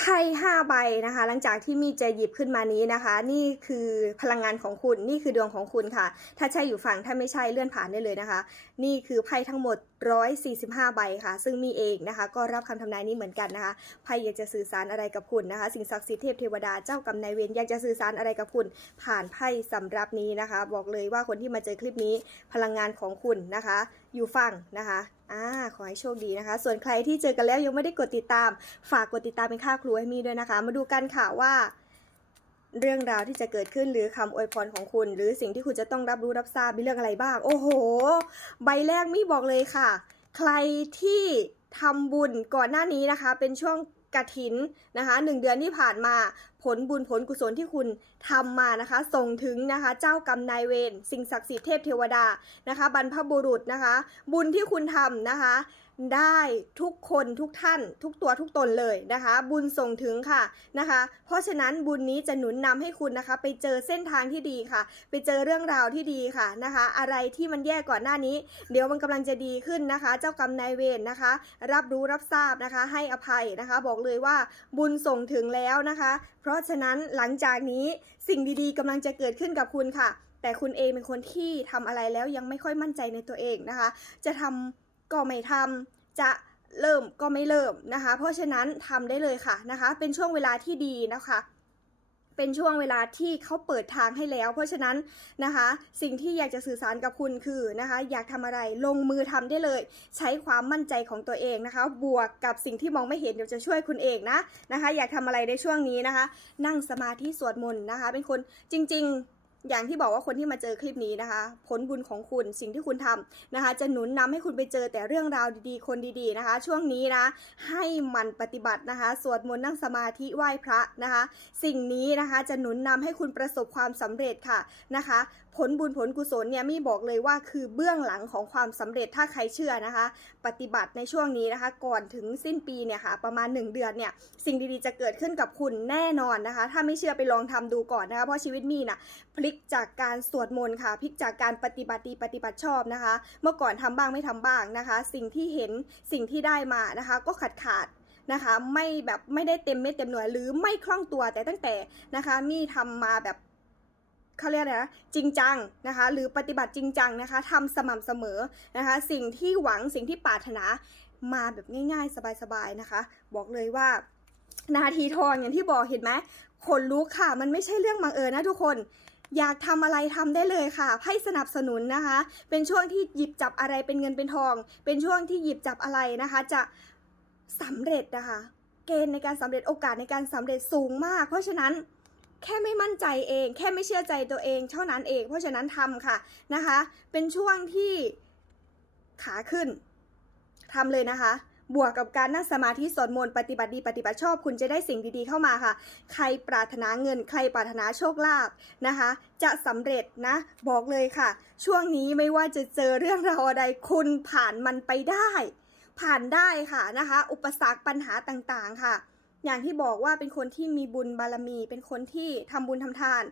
ไพ่ห้าใบนะคะ หลังจากที่มีจะหยิบขึ้นมานี้นะคะ นี่คือพลังงานของคุณ นี่คือดวงของคุณค่ะ ถ้าใช่อยู่ฝั่งถ้าไม่ใช่เลื่อนผ่านได้เลยนะคะ นี่คือไพ่ทั้งหมด 145 ใบค่ะ ซึ่งมีเองนะคะ ก็รับคำทำนายนี้เหมือนกันนะคะไพ่อยากจะสื่อสารอะไรกับคุณนะคะ สิ่งศักดิ์สิทธิ์เทพเทวดาเจ้ากรรมนายเวรอยากจะสื่อสารอะไรกับคุณ ผ่านไพ่สำรับนี้นะคะ บอกเลยว่าคนที่มาเจอคลิปนี้พลังงานของคุณนะคะอยู่ฝั่งนะคะอ่าขอให้โชคดีนะคะ ส่วนใครที่เจอกันแล้วยังไม่ได้กดติดตาม ฝากกดติดตามเป็นค่าครูให้มีด้วยนะคะ มาดูกันค่ะว่า เรื่องราวที่จะเกิดขึ้นหรือคำอวยพรของคุณ หรือสิ่งที่คุณจะต้องรับรู้รับทราบมีเรื่องอะไรบ้าง โอ้โห ใบแรกมี่บอกเลยค่ะ ใครที่ทำบุญก่อนหน้านี้นะคะ เป็นช่วงกระถินนะคะหนึ่งเดือนที่ผ่านมาผลบุญผลกุศลที่คุณทำมานะคะ ส่งถึงนะคะ เจ้ากรรมนายเวรสิ่งศักดิ์สิทธิ์เทพเทวดานะคะ บรรพบุรุษนะคะ บุญที่คุณทำนะคะ ได้ทุกคนทุกท่าน ทุกตัวทุกตนเลยนะคะ บุญส่งถึงค่ะนะคะ เพราะฉะนั้นบุญนี้จะหนุนนำให้คุณนะคะ ไปเจอเส้นทางที่ดีค่ะ ไปเจอเรื่องราวที่ดีค่ะนะคะ อะไรที่มันแย่ก่อนหน้านี้ เดี๋ยวมันกำลังจะดีขึ้นนะคะ เจ้ากรรมนายเวรนะคะ รับรู้รับทราบนะคะ ให้อภัยนะคะ บอกเลยว่าบุญส่งถึงแล้วนะคะเพราะฉะนั้นหลังจากนี้สิ่งดีๆกำลังจะเกิดขึ้นกับคุณค่ะ แต่คุณเองเป็นคนที่ทำอะไรแล้วยังไม่ค่อยมั่นใจในตัวเองนะคะ จะทำก็ไม่ทำจะเริ่มก็ไม่เริ่มนะคะ เพราะฉะนั้นทำได้เลยค่ะนะคะ เป็นช่วงเวลาที่ดีนะคะ เป็นช่วงเวลาที่เขาเปิดทางให้แล้ว เพราะฉะนั้นนะคะ สิ่งที่อยากจะสื่อสารกับคุณคือนะคะ อยากทำอะไรลงมือทำได้เลย ใช้ความมั่นใจของตัวเองนะคะ บวกกับสิ่งที่มองไม่เห็นเดี๋ยวจะช่วยคุณเองนะนะคะ อยากทำอะไรในช่วงนี้นะคะ นั่งสมาธิสวดมนต์นะคะ เป็นคนจริง ๆ อย่างที่บอกว่าคนที่มาเจอคลิปนี้นะคะ ผลบุญของคุณสิ่งที่คุณทำนะคะ จะหนุนนำให้คุณไปเจอแต่เรื่องราวดีๆ คนดีๆนะคะ ช่วงนี้นะให้มันปฏิบัตินะคะ สวดมนต์นั่งสมาธิไหว้พระนะคะ สิ่งนี้นะคะจะหนุนนำให้คุณประสบความสำเร็จค่ะนะคะ ผลบุญผลกุศลเนี่ยมี่บอกเลยว่าคือเบื้องหลังของความสำเร็จถ้าใครเชื่อนะคะ ปฏิบัติในช่วงนี้นะคะ ก่อนถึงสิ้นปีเนี่ยค่ะประมาณ 1 เดือนเนี่ยสิ่งดีๆจะเกิดขึ้นกับคุณแน่นอนนะคะ ถ้าไม่เชื่อไปลองทำดูก่อนนะคะเพราะชีวิตมี่น่ะพลิิกจากการสวดมนต์ค่ะพลิกจากการปฏิบัติดีปฏิบัติชอบนะคะ เมื่อก่อนทำบ้างไม่ทำบ้างนะคะ สิ่งที่เห็นสิ่งที่ได้มานะคะ ก็ขาดขาดนะคะไม่แบบไม่ได้เต็มเม็ดเต็มหน่วยหรือไม่คล่องตัวแต่ตั้งแต่นะคะมี่ทำมาแบบเขาเรียกนะจริงจังนะคะ หรือปฏิบัติจริงจังนะคะทำสม่ำเสมอนะคะ สิ่งที่หวังสิ่งที่ปรารถนามาแบบง่ายๆ สบายๆนะคะ บอกเลยว่า นาทีทองอย่างที่บอกเห็นไหมขนลุกค่ะ มันไม่ใช่เรื่องบังเอิญนะทุกคน อยากทำอะไรทำได้เลยค่ะให้สนับสนุนนะคะ เป็นช่วงที่หยิบจับอะไรเป็นเงินเป็นทอง เป็นช่วงที่หยิบจับอะไรนะคะ จะสำเร็จนะคะ เกณฑ์ในการสำเร็จโอกาสในการสำเร็จสูงมาก เพราะฉะนั้นแค่ไม่มั่นใจเอง แค่ไม่เชื่อใจตัวเองเท่านั้นเอง เพราะฉะนั้นทำค่ะนะคะ เป็นช่วงที่ขาขึ้นทำเลยนะคะ บวกกับการนั่งสมาธิสวดมนต์ปฏิบัติดีปฏิบัติชอบคุณจะได้สิ่งดีๆเข้ามาค่ะ ใครปรารถนาเงิน ใครปรารถนาโชคลาภนะคะ จะสำเร็จนะ บอกเลยค่ะ ช่วงนี้ไม่ว่าจะเจอเรื่องราวอะไรคุณผ่านมันไปได้ ผ่านได้ค่ะนะคะ อุปสรรคปัญหาต่างๆค่ะ อย่างที่บอกว่าเป็นคนที่มีบุญบารมี เป็นคนที่ทำบุญทำทาน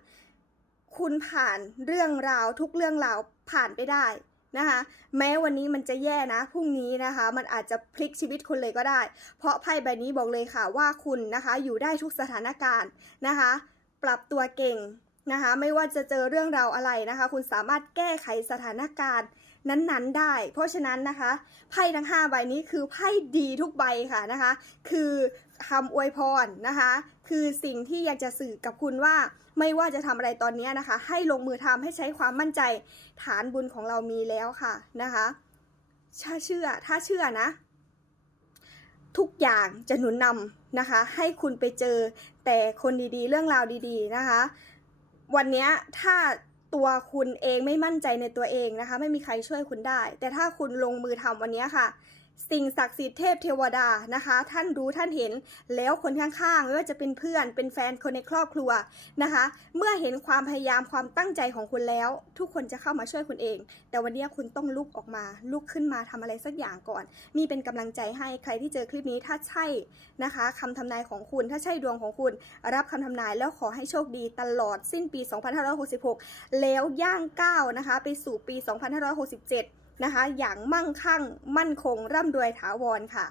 คุณผ่านเรื่องราวทุกเรื่องราวผ่านไปได้ นะคะ แม้วันนี้มันจะแย่นะพรุ่งนี้นะคะ มันอาจจะพลิกชีวิตคุณเลยก็ได้ เพราะไพ่ใบนี้บอกเลยค่ะว่าคุณนะคะ อยู่ได้ทุกสถานการณ์นะคะ ปรับตัวเก่งนะคะ ไม่ว่าจะเจอเรื่องราวอะไรนะคะ คุณสามารถแก้ไขสถานการณ์นั้นๆได้ เพราะฉะนั้นนะคะไพ่ทั้ง 5 ใบนี้คือไพ่ดีทุกใบค่ะนะคะ คือ คำอวยพรนะคะ คือสิ่งที่อยากจะสื่อกับคุณว่าไม่ว่าจะทำอะไรตอนนี้นะคะ ให้ลงมือทำให้ใช้ความมั่นใจฐานบุญของเรามีแล้วค่ะนะคะถ้าเชื่อถ้าเชื่อนะ ทุกอย่างจะหนุนนำนะคะ ให้คุณไปเจอแต่คนดีๆ เรื่องราวดีๆนะคะ วันนี้ถ้าตัวคุณเองไม่มั่นใจในตัวเองนะคะ ไม่มีใครช่วยคุณได้ แต่ถ้าคุณลงมือทำวันนี้ค่ะ สิ่งศักดิ์สิทธิ์เทพเทวดานะคะ ท่านรู้ท่านเห็นแล้วคนข้างๆไม่ว่าจะเป็นเพื่อนเป็นแฟนคนในครอบครัวนะคะ เมื่อเห็นความพยายามความตั้งใจของคุณแล้ว ทุกคนจะเข้ามาช่วยคุณเอง แต่วันนี้คุณต้องลุกออกมา ลุกขึ้นมาทำอะไรสักอย่างก่อน มีเป็นกำลังใจให้ใครที่เจอคลิปนี้ถ้าใช่นะคะคำทำนายของคุณถ้าใช่ดวงของคุณ รับคำทำนายแล้วขอให้โชคดีตลอดสิ้นปี 2566 แล้วย่างก้าวนะคะ ไปสู่ปี 2567 นะคะ อย่างมั่งคั่ง มั่นคง ร่ำรวยถาวรค่ะ